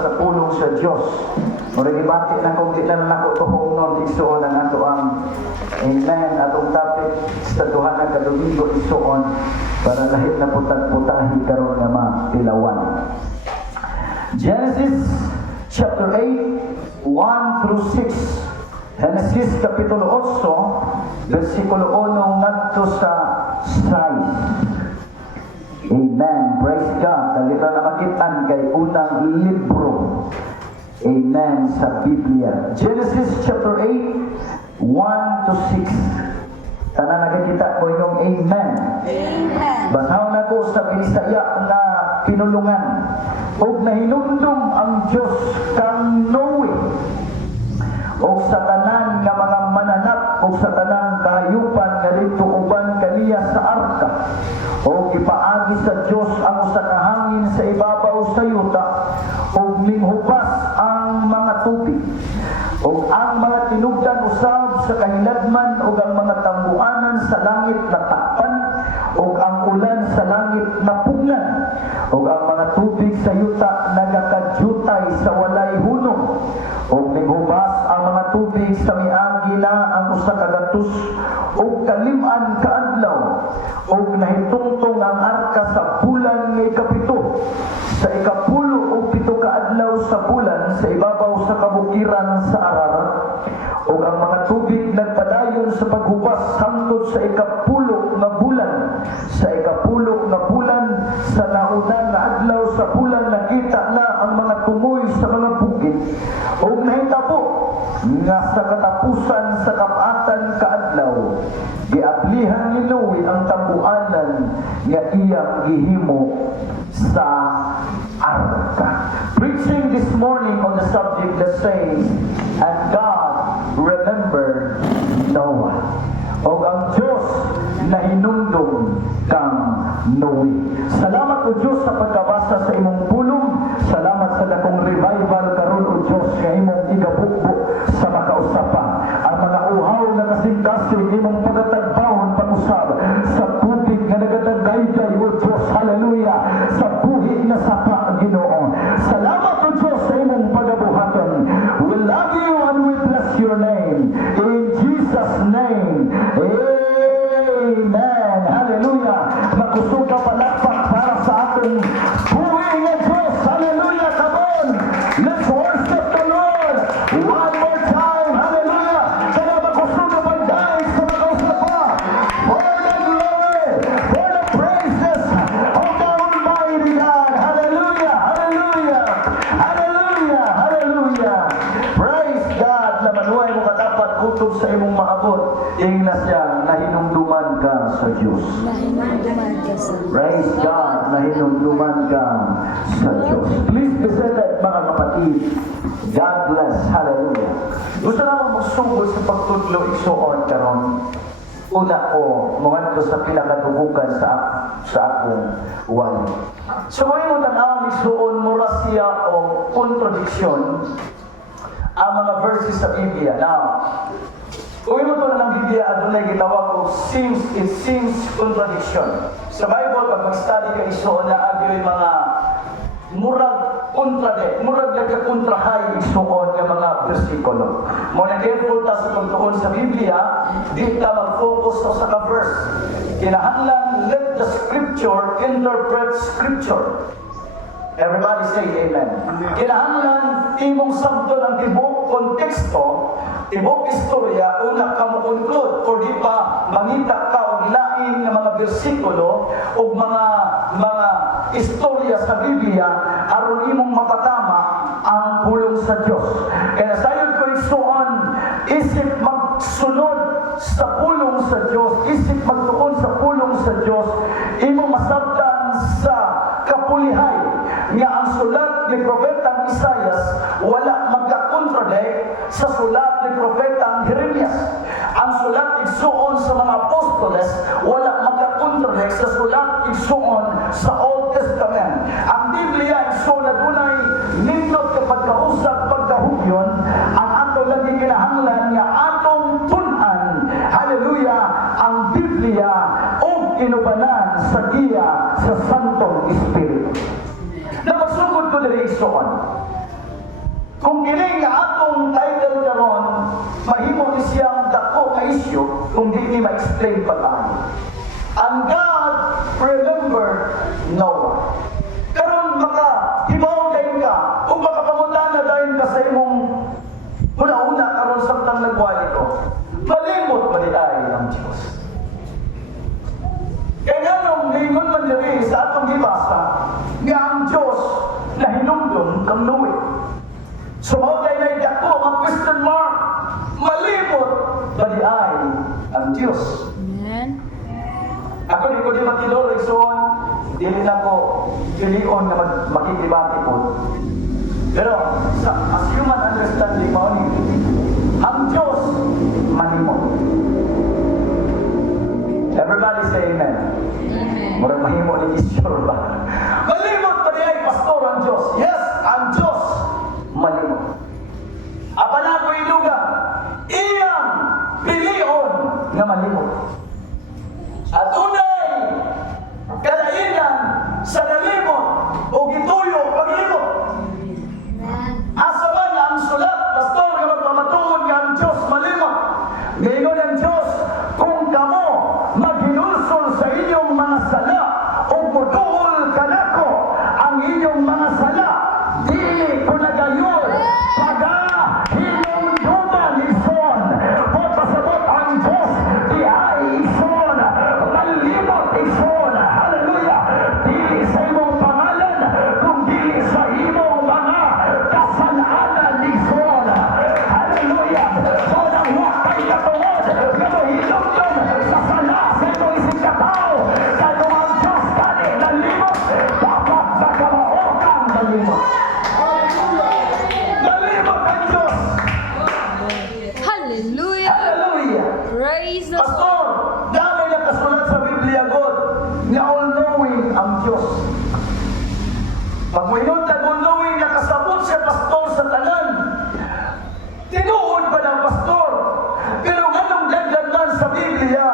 sa pulong sa Diyos. Murag ibati na kung di na nako tuhong nun igsuon ang ato ang amen atong topic sa duha na kadomingo igsuon para lahit na putag-putahi karon nga mapilawan. Genesis chapter 8 1 through 6. Genesis kapitulo 8 versikulo 1 ngadto sa 6. Amen. Praise God. Dali na makitaan kay unang libro. Amen. Sa Biblia. Genesis chapter 8, 1 to 6. Tanan nakikita ko yung amen. Amen. Basahon ako sa Bisaya na pinulungan. Og nahinumdum ang Diyos kang Noe. Og sa tanan nga mga mananap og sa tanang kahayupan nga dito uban kaniya sa arka. O ipaagi sa Diyos ang usa ka hangin sa ibabaw sa yuta o linghubas ang mga tubig o ang mga tinubdan usab sa kahiladman o ang mga tambuanan sa langit na takpan o ang ulan sa langit na pugnan o ang mga tubig sa yuta nagakadyutay sa walay hunong o linghubas ang mga tubig sa miagi na ang usa ka gatos o kalim-an kaadlaw o nahitungtong ang arka sa bulan nga ikapito sa ikapulo o pito kaadlaw sa bulan sa ibabaw sa kabukiran sa Ararat o ang mga tubig nagpadayon sa paghubas hangtod sa ikapulo nga bulan sa ikapulo nga bulan sa nauna nga adlaw sa bulan nakita na ang mga tumoy sa mga bukid o nahitabo nga sa katapusan sa kapatan kaadlaw giablihan ni Noe ang tambuanan nga iyang gihimo sa arka. Preaching this morning on the subject that says, and God remember Noah. O ang Diyos na hinumdum kang Noe. Salamat o Diyos sa pagkabasa sa imong pulong. Salamat sa dakong revival karon o Diyos nga imong igabukbuk sa makausapan. Ang mga uhaw na kasing-kasing imong pagatagbahon pag-usab sa tubig na nagadagayday o Diyos. Hallelujah. Sa buhi na sapa Ginoo. Salamat o Diyos sa imong pagabuhaton. We love you and we bless your name. In Jesus' name. Amen. Hallelujah. Makusog ka palakpak para sa ating buhi na Diyos. Hallelujah. Come on. Let's worship the Lord. One more time. Hallelujah. Kaya makusog ka panday sa makausapa. For the glory. For the praises of the Almighty God. Hallelujah. Hallelujah. Hallelujah. Hallelujah. Praise God. Na manuhay mo katapat kutob sa imong maabot. Ingna siya na hinumduman ka sa Diyos. Nahinumduman ka sa Praise God na hinumduman ka sa Diyos. Please be seated mga kapatid. God bless. Hallelujah. Gusto na akong magsugod sa pagtudlo igsuon karon. Una ko, mga sa pinakadugukan sa akong wali. So ngayon ang aming igsuon mura siya o kontradiksyon ang mga verses sa Biblia. Now, kung ito na ng Biblia, adunay gitawag ko it seems contradiction. Sa Bible, pag mag-study ka igsuon na agyo'y mga murag nagkakontrahay igsuon ng mga versikulo. Muna careful ta sa pagtuon sa Biblia, di ta mag-focus sa ka-verse. Kinahanglan, let the scripture interpret scripture. Everybody say amen. Kinahanglan, imong sabdo ang tibok konteksto, tibok istorya, una ka mo conclude, or di pa mangita ka o gilain ng mga bersikulo o mga istorya sa Biblia, aron imong mapatama ang pulong sa Diyos. Kaya sayon ko igsuon, isip magsunod sa pulong sa Diyos, isip magtuon sa pulong sa Diyos, imong masabtan sa kapulihay nga ang sulat ni Propetang Isaias wala magka-contradict sa sulat ni Propetang Jeremias. Ang sulat igsuon sa mga apostoles wala magka-contradict sa sulat igsuon sa Old Testament. Ang Biblia igsuon na dunay nindot kapag kausap pagkahugyon ang ato lagi kinahanglan nga atong tunan. Hallelujah. Ang Biblia o inubanan sa giya sa Santong Espiritu. Na magsugod ko diri igsuon. Kung kini nga atong title karon, mahimo ni siyang dako nga issue kung di ni ma-explain pa tayo. And God remember Noah. Karon maka-himawday ka o makapangutan na dahil ka sa imong una-una karon samtang nagwali ko. Malimot maliay ang Diyos. Kaya nga nung lingon man diri sa atong gibasa, nga ang Diyos na hinumdum kang Noe. Sumawday na dako ang question mark. Malimot maliay ang Diyos. Amen. Ako di ko di makiloro igsoon, dili na ko pilion na makikibati po. Pero as human understanding mo ni ang Diyos malimot. Everybody say amen. Amen. Murag mahimo ni isure ba? Malimot pa niya pastor ang Diyos. Yes, ang Diyos malimot. Apa na ko iluga? Iyang pilion nga malimot. At unay, kadainan sa nalimot o gituyo paglimot. Asa man ang sulat, pastor, nga magpamatuon nga ang Diyos malimot. Ngayon ang Diyos, kung kamo maghinulsol sa inyong mga sala o mutuol kanako ang inyong mga sala, dili ko nagayon paga hinumduman ison. O pasabot ang Diyos, di ay ison, malimot ison. Hallelujah! Dili sa imong pangalan, kung dili sa imong mga kasalanan ison. Hallelujah! So nang wakay katungod, kato hinumdum sa sala sa imong isip katao, kato ang Diyos kani nalimot, dapat nakabao kang nalimot. Nalimot ang Diyos! Hallelujah. Hallelujah! Praise the Lord. Pastor, dami na kasulat sa Biblia God nga all-knowing ang Diyos. Pag minun na all-knowing na kasabot siya pastor sa tanan, tinuod ba ng pastor? Pero anong dagdag man sa Biblia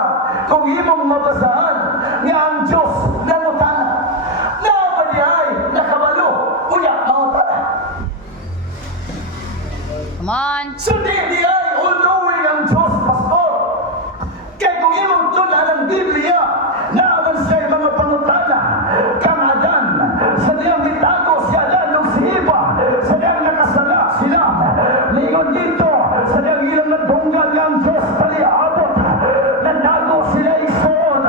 kung imong mabasahan nga ang Diyos nangutana? Naman niya ay nakabalo, uyak mangutana. Come on. So di ay all-knowing ang Diyos, pastor. Kaya kung imong tunan ng Biblia, naaman siya mga pangutana, kang Adan, sa niyang itago si Adan o si Eva, sa niyang nakasala sila. Lingon dito, sa niyang ilang nadunggan ng Diyos paliabot, nanago sila ison.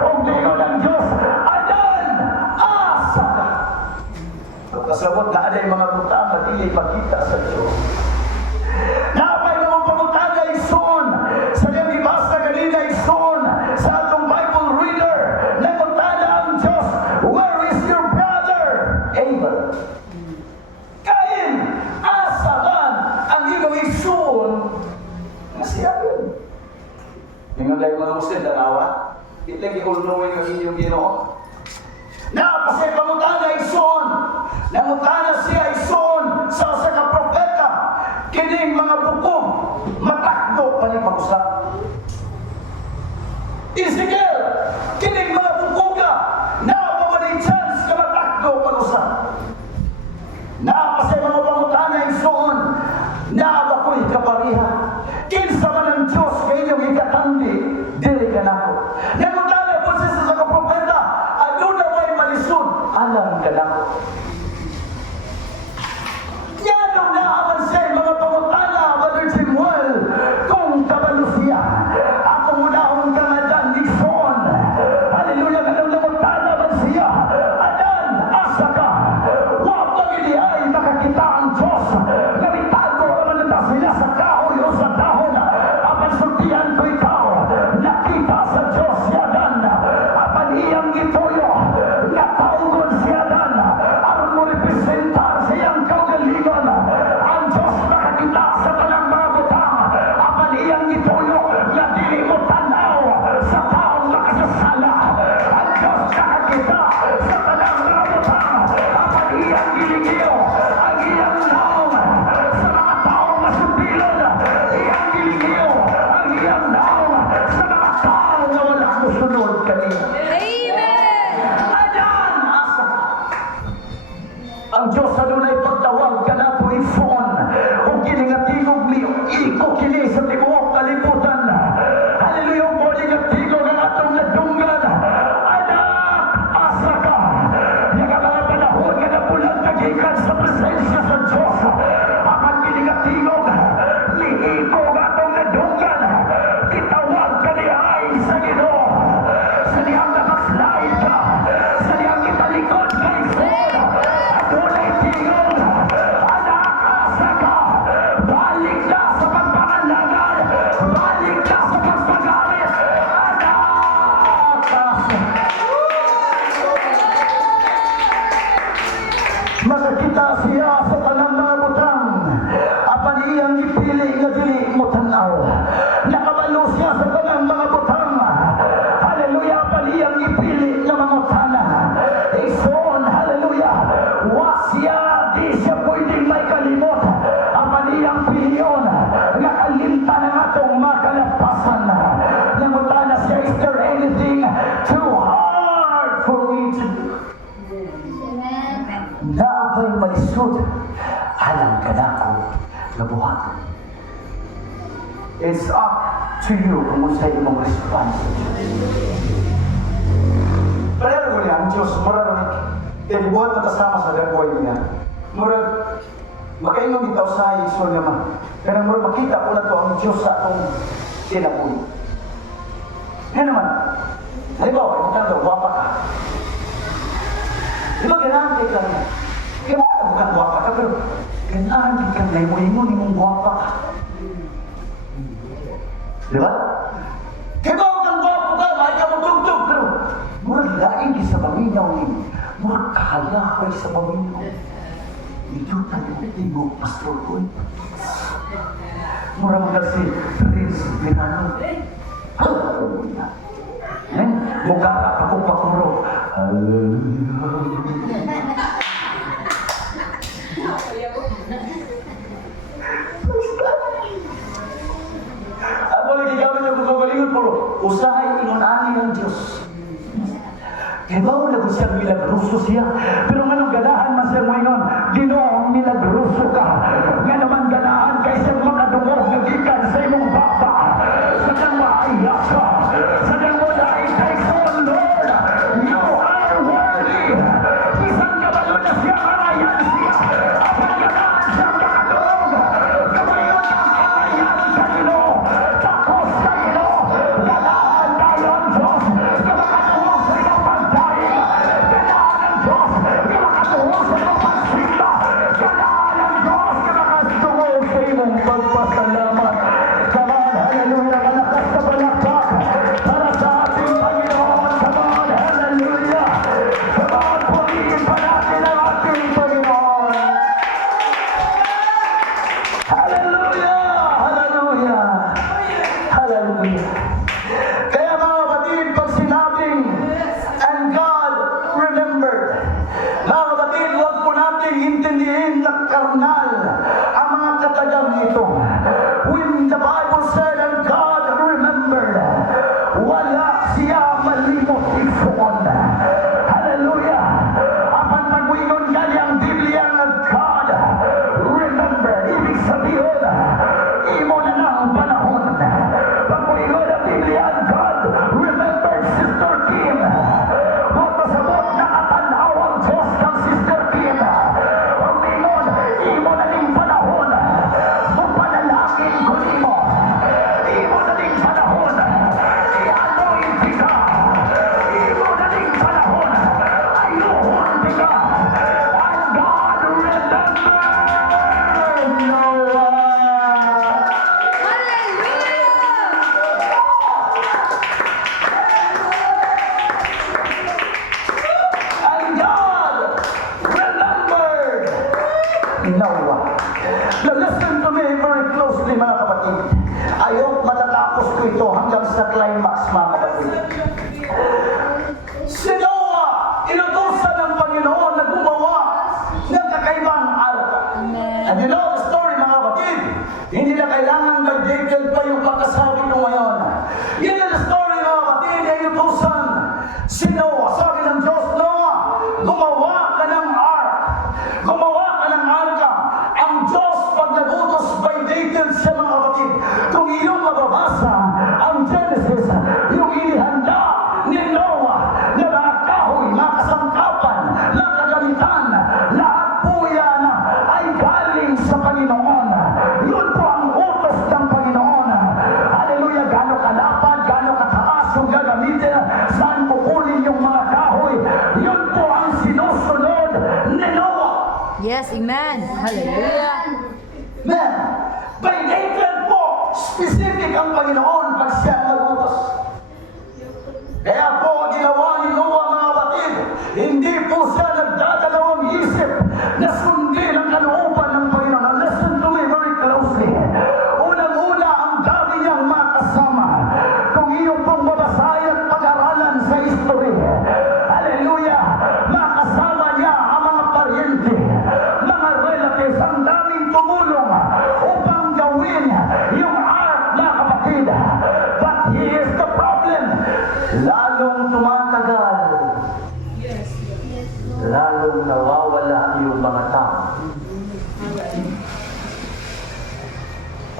O lingon ng Diyos, Adan, asa ka. Pagkasabot na alay mga butang at ili pagkita sa Diyos. Napay mga pangutana ison, sa niyang ibasa kanina ison, sa atong Bible reader, nangutana ang Diyos, where is your brother? Abel. Kain, asa man ang iyong ison, nga siya yun. Tingnan lang mga Muslim na nawa, itlagi all-knowing ang inyong Ginoo. Napasay pangutana ison, nangutana siya ison sa usa ka propeta, kining mga bukog matakdo pa ni pag-usap. Ezekiel, kining mga bukoga napabalay chance ka matakdo pag-usap. Napasay mga pangutana ison, naaba ko'y kapariha. Kinsa man ang Diyos kayong ikatandi, dili ka na ko. Nangutana po siya sa kapropeta, aduna may malisod, alam ka na ko. Yanong naaman siya mga pangutana, Brother Jimuel, kung kabalo siya. Ako muna akong kamadan ni Son. Hallelujah, ganun namutana man siya. Adan, asa ka. Wapang ini ay makakita ang Diyos. Nalitago naman na sila sa kahoy o pwedeng may kalimot ang kaniyang piniyon nga kalimta na nga itong makalapasan. Nangutan na siya, is there anything too hard for me to do? Naabay malisod, alam ka na ko na buhat. It's up to you kung sa imong response. Pero ko niya, ang Diyos, marang buhat na tasama sa dagoy niya. Marang, makaingon dito sa Iso naman. Pero marang makita ko na to ang Diyos sa atong tinapuy. Yan naman, halimbawa, yung tanong, wapa ka. Di ba kailangan ka lang? Kaya bukan wapa ka, pero kailangan ka lang na imong wapa ka. Di ba? Kaya ba kang wapa ka, may ka magtugtog, pero murag laing sa paminaw ni, murag kahalakay sa paminaw. Ito tayo tingog, Pastor Koy. Murag na si Prince Binano. Hallelujah. Mukha ka ako pakuro. Ako lagi gamit ang pagkagalingon pero usahay ingon-ani ng Diyos. Kaya ba ko siya milagruso siya? Pero nga nung ganahan man siya ngayon, Ginoong milagruso ka. Nga naman ganahan kay siya makadungog na gikan sa imong baba. Sa kang maiyak ka. Sa kang wala itay sa Lord. You are worthy. Isang kabalo na siya, karayan siya. Apang ganahan siya makadungog. Kabayon ang karayan sa Ginoo. Takos sa Ginoo. Ganahan tayo ang Diyos. Kamakadungog sa iyong pagdaing. Ganahan ang Diyos. Kamakadungog sa iyong pagsinta. Ganahan ang Diyos. Kamakadungog sa iyong pagpasalamat. Come on, hallelujah. Malakas na balakak para sa ating Panginoon. Come on, hallelujah. Come on, purihin pa natin ang ating Panginoon. Hallelujah! Hallelujah! Hallelujah! Kaya mga kapatid, pag sinabing, and God remembered, mga kapatid, huwag po natin intindihin na karnal ang mga katagang ito. When the Bible said, and God remembered, wala siya malimot isuon. Hallelujah! Apan pag-wingon gali ang Biblia ng God remembered, ibig sabihin, imo na na ang panahon. Pag-wingon ang Biblia ng God remembered, Sister Kim. Huwag masabot na katanaw ang Diyos ng Sister Kim. Pag-wingon, imo na ning panahon. Magpanalangin ko nimo. Imo na ning panahon. I-anointing ka. Imo na ning panahon. Ayuhon ka. And God remembered Noah. And God remembered Noah. Now listen to me very closely mga kapatid. Ayaw matatapos ko ito hanggang sa climax mga kapatid. Si Noah, inutusan ng Panginoon na gumawa ng kakaibang arka. And you know the story mga kapatid, hindi na kailangan may detail pa yung pagkasabi ko ngayon. Yun ang story mga kapatid, ay inutusan si Noah. Sabi ng Diyos, Noah, gumawa ka ng ark. Gumawa ka ng arka. Ang Diyos pag nagutos by detail siya mga kapatid. Kung iyong mababasa ang Genesis, yung inihanda ni Noah na mga kahoy, mga kasangkapan, mga kagamitan, lahat po yan ay galing sa Panginoon. Yun po ang utos ng Panginoon. Hallelujah, gano'ng kalapad, gano'ng kataas yung gagamitin, saan kukunin yung mga kahoy. Yun po ang sinusunod ni Noah. Yes, amen. Hallelujah. Man, by detail po, specific ang Panginoon pag siya nagutos. Kaya po ang ginawa ni Noah mga kapatid, hindi po siya nagdadalawang isip na sundin ang kalooban ng Panginoon. Now, listen to me very closely. Unang-una, ang dami niyang makasama. Kung iyo pong babasahin at pag-aralan sa history, hallelujah, makasama niya ang mga paryente, mga relatives,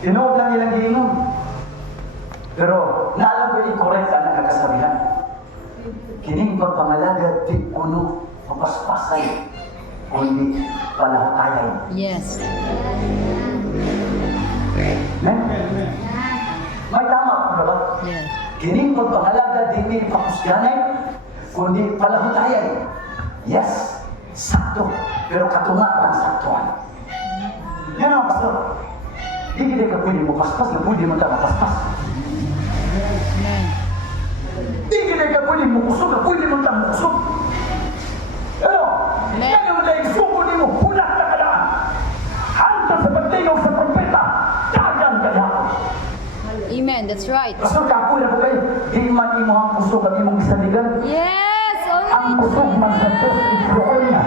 Tinuod lang ilang giingon. Pero naalam ko i-correct ang nakasabihan. Kining pagpangalagad di kuno papaspasay kundi palahutayan. Yes. May tama po na ba? Yes. Kining pagpangalagad di pakusganay kundi palahutayan. Yes, sakto. Pero katunga ang saktuan. Yan ang pastor. Di kita ka pwede mo paspas na pwede mo tayo paspas. Amen. Di kita ka pwede mo kusog na pwede mo tayo kusog. Ano? Amen. Yan ang dahil suko ni mo, punak na kadaan. Hanta sa pagtingaw sa propeta, dagang kaya. Amen. That's right. Pastor, kapoy na po kayo. Di man imo ang kusog ang imong isaligan. Yes. Ang Only. kusog man sa Diyos, isroon niya.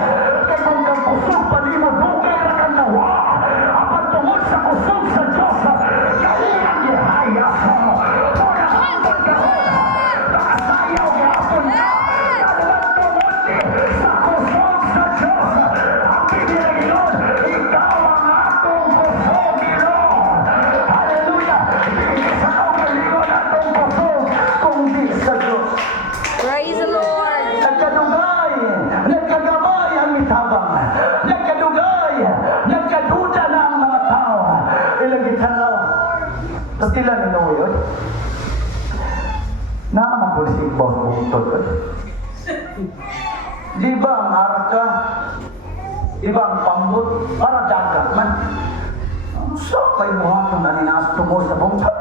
Kaya kung kang kusog pa di mo, dugay na kang nawa. Apat tungod sa kusog sa Diyos, kailang ihaya sa mo. Pura hanggang kahon, nakasayaw gapon na. Dalang tungod sa kusog sa Diyos. Ang pinilagilon, ikaw ang atong kusog, Ginoo. Hallelujah! Hindi sa kaugalingon atong kusog, kundi sa Diyos. Praise the Lord. Nagkadugay, nagkagamay ang itabang, nagkadugay, nagkaduda na ang mga tao. Ilang gitanaw. Tapos tila ni Noe, oy. Nakamagul si Boss Bungtod, oy. Di ba ang arka? Di ba ang pambot? Para dagat man. So, may buhatong na ninaas tumo sa bungtod.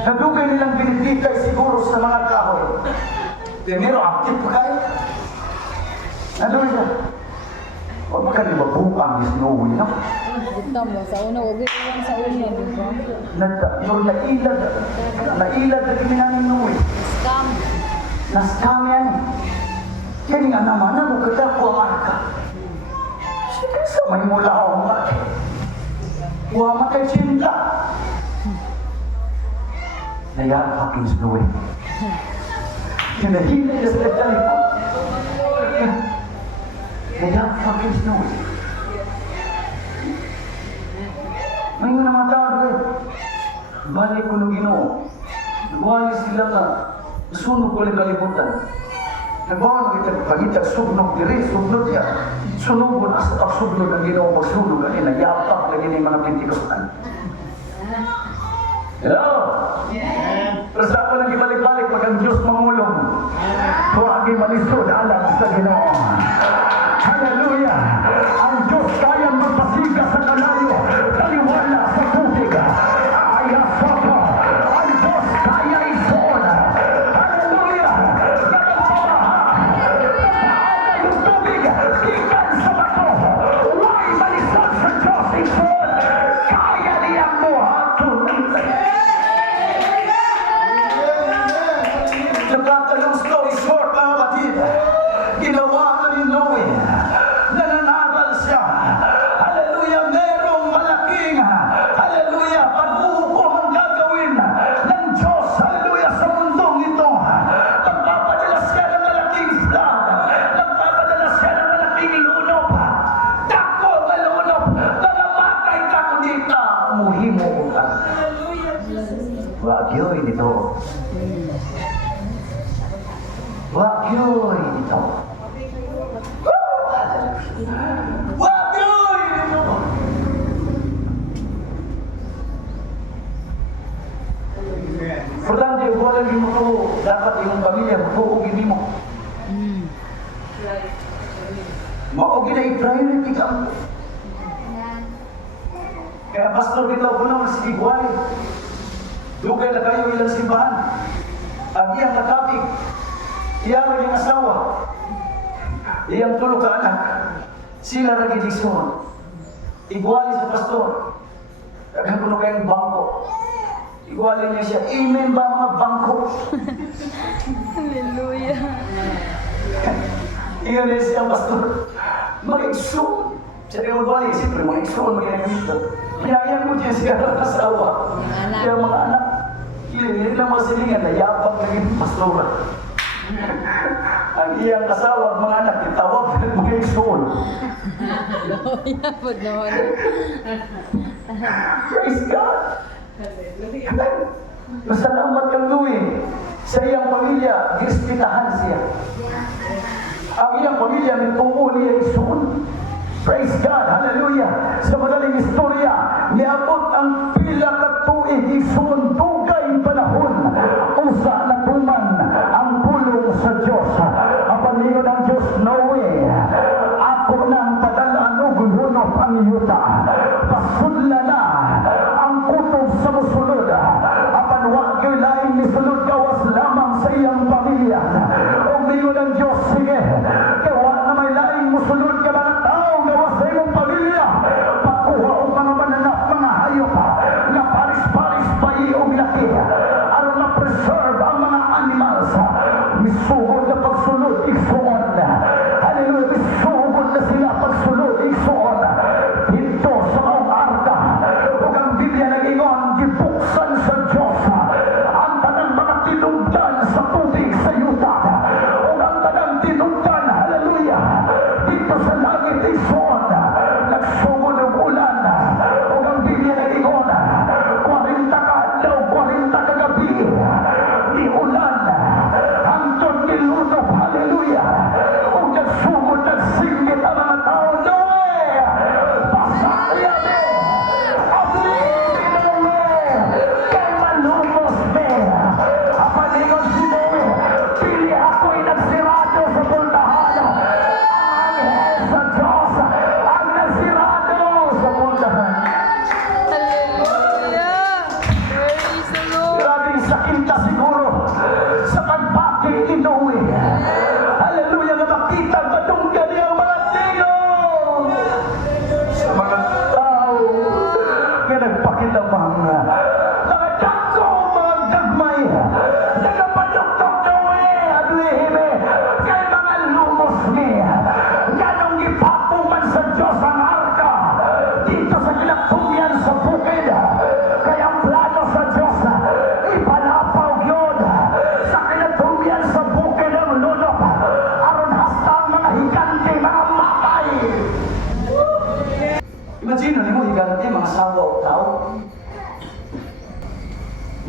Nagdugay nilang binibigay siguro sa mga kahoy. Pero active pa kayo. Ano siya? Huwag ka di ba bukang ni Snowy, no? Ito mo. Sa una. Huwag iwan sa una. Diba? Nailad na kami namin Noe. Scam. Naskam yan. Kaya nga naman, ano kadako ang arka? Sige sa may mula akong mati. Huwag matay cinta. Nayaan fucking Snowy. Hinahila niya sa nagdali ko. Nayaan fucking Snowy. May nga naman tao doon. Balik ko nung Ginoo. Nagwali sila nga. Sunog ko lang kalibutan. Nagwali kita pagitag sunog diri, sunog niya. Sunog mo asa pagsunog ng Ginoo magsunog. Ano nagyapak lagi ng mga Pentecostan. Hello? Terus ako lagi balik-balik pag ang Diyos mangulong. Huwag malisod alam sa Ginoo. Hallelujah! Ang Diyos kayang magpasiga sa kalayo. Taliwala sa tubig. Ayasoko. Ang Diyos kaya isuon. Hallelujah! Nagpapaha. Nagpapaha yung tubig. Ikan sa bato. Huwag malisod sa Diyos isuon. Kaya niyang buhaton. Long story short, mga kapatid, ginawa na ni Noe. Nananaral siya. Hallelujah, merong malaking, hallelujah, pag-uukom ang gagawin ng Diyos, hallelujah, sa mundong ito. Magpapadalas ka ng malaking flood. Magpapadalas ka ng malaking lunop. Dako na lunop. Nanamakay ka kundi ka. Umuhimo ka. Wag yun ito. Wag yun ito. Wag yun ito. Importante, wala din mo ito. Dapat yung pamilya, makuugin mo. Maugin na i-priority ka. Kaya pastor kita ko naman si Iguay. Dugay na kayo ilang simbahan. Ang iyang nakapig. Iyang yung asawa. Iyang tulog ka anak. Sila lagi disyon. Iguali sa pastor. Kaya kuno kayong bangko. Iguali niya siya. Amen ba mga bangko? Hallelujah. Iyan niya siya pastor. Mag-exo. Siya kayo magwali. Siyempre mag-exo. Mag-exo. Kinayan mo siya siya ng asawa. Kaya mga anak. Hindi lang masilingan na yapang naging pastora. Ang iyang asawa at mga anak, itawag ng mga iso. igsuon. Yabot naman. Praise God! Amen. Masalamat kang Louie. Sa iyang pamilya, gispitahan siya. Ang iyang pamilya, nituo niya igsuon. Praise God! Hallelujah! Sa madaling istorya, niabot ang pila ka tuig igsuon dugay panahon. Usa na tuman ang pulong sa Diyos. Ang paningon ng Diyos, no way. Ako nang padala o gulunok ang yuta. Pasudla na ang kutob sa musulod. Apan wag yo'y laing nisulod gawas lamang sa iyang pamilya. O mingon ng Diyos, sige. Kawa na may laing musulod ka mga tao gawas sa iyong pamilya. Pagkuha o mga mananap, mga hayop na paris-paris pa iyong laki. Aron ma-preserve ang mga animals. Misugod na pagsulod, igsuon. Hallelujah, misugod na sila pagsulod, igsuon. Dito sa mga arka, huwag ang Biblia nag-ingon, gibuksan sa Diyos ang tanang mga tinugdan sa tubig sa yuta. Huwag ang tanang tinugdan, hallelujah, dito sa langit, igsuon. Nagsugod ng ulan. Huwag ang Biblia nag-ingon, 40 ka daw, 40 ka gabi, ni ulan, hangtod ni lunok, hallelujah. Huwag nagsugod, nagsingit ang mga tao, Noe! Pasaya me! Ablitin mo me! Kay malumos me! Apalingon si Noe, pili ako'y nagsirado sa puntahan. Ang anghel sa Diyos ang nagsirado sa puntahan. Hallelujah! Praise the Lord! Grabing sakinta siguro sa pagpaki ni Noe. Hallelujah, na makita madunggan niyang mga tingog sa mga tao na nagpakilamang. Mga dako, mga gagmay, nagapaduktok Noe, adwihime, kay mga lumos niya. Ganong ipapuman sa Diyos ang arka dito sa kinagtungyan sa bukid. Kaya ang plano sa Diyos, ipalapaw yun sa kinagtungyan sa bukid ng lunok. Aron hasta ang mga higante, mga matay. Imagine mo higante, mga sawa o tao.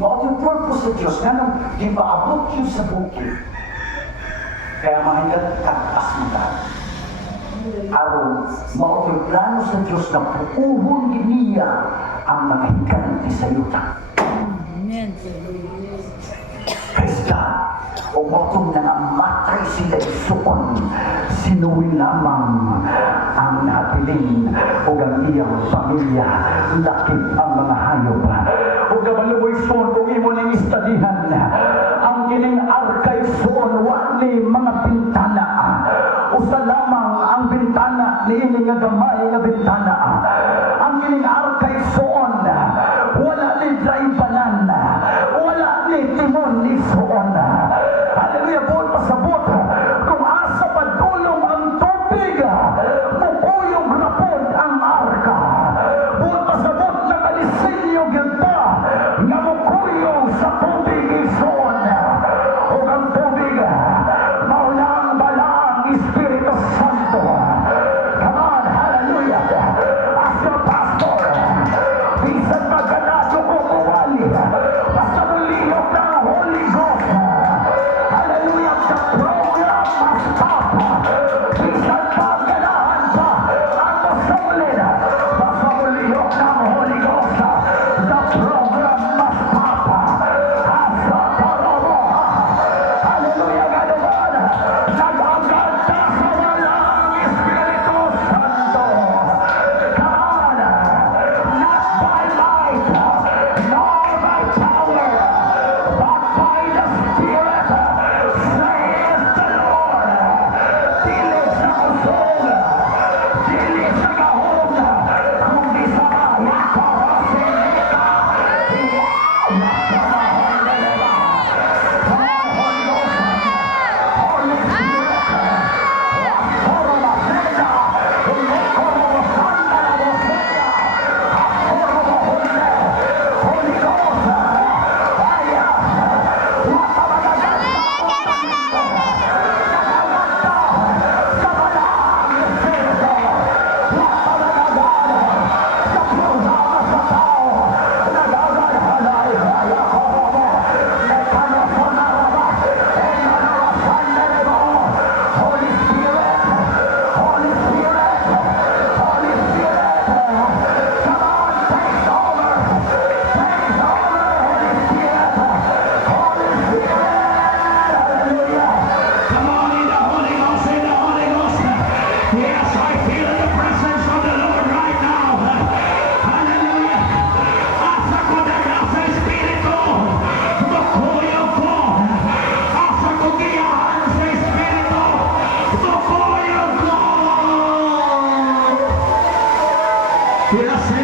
Mao yung purpose sa Diyos nga nung ipaabot yun sa bukid. Kaya mga higante, kagpas mo tayo. Aron mao yung plano sa Diyos na puuhon niya ang mga higante sa yuta. Amen. Praise God. O kung nangamatay sila isuon, sinuwi lamang ang nabiling o ang iyang pamilya, lakip ang mga hayop. O gabaluboy suon kung imo ning istadihan, ang kining arkay suon wali mga bintana. Usa lamang ang bintana ni ini nga gamay nga bintana. Ang kining arkay suon wala ni draybanan, wala ni timon ni suon. Hallelujah, buot pasabot kung asa padulong ang tubig, mukuyog rapod ang arka. Buot pasabot na kalisilyo gilta nga mukuyog sa tubig isuon. O ang tubig maulang balang Espiritu Santo. Come on, hallelujah. As your pastor, bisan magganado ko kuwali, basta muliyok ng Holy Ghost. Hallelujah, the program must stop. Bisan maganahan pa, Kila sa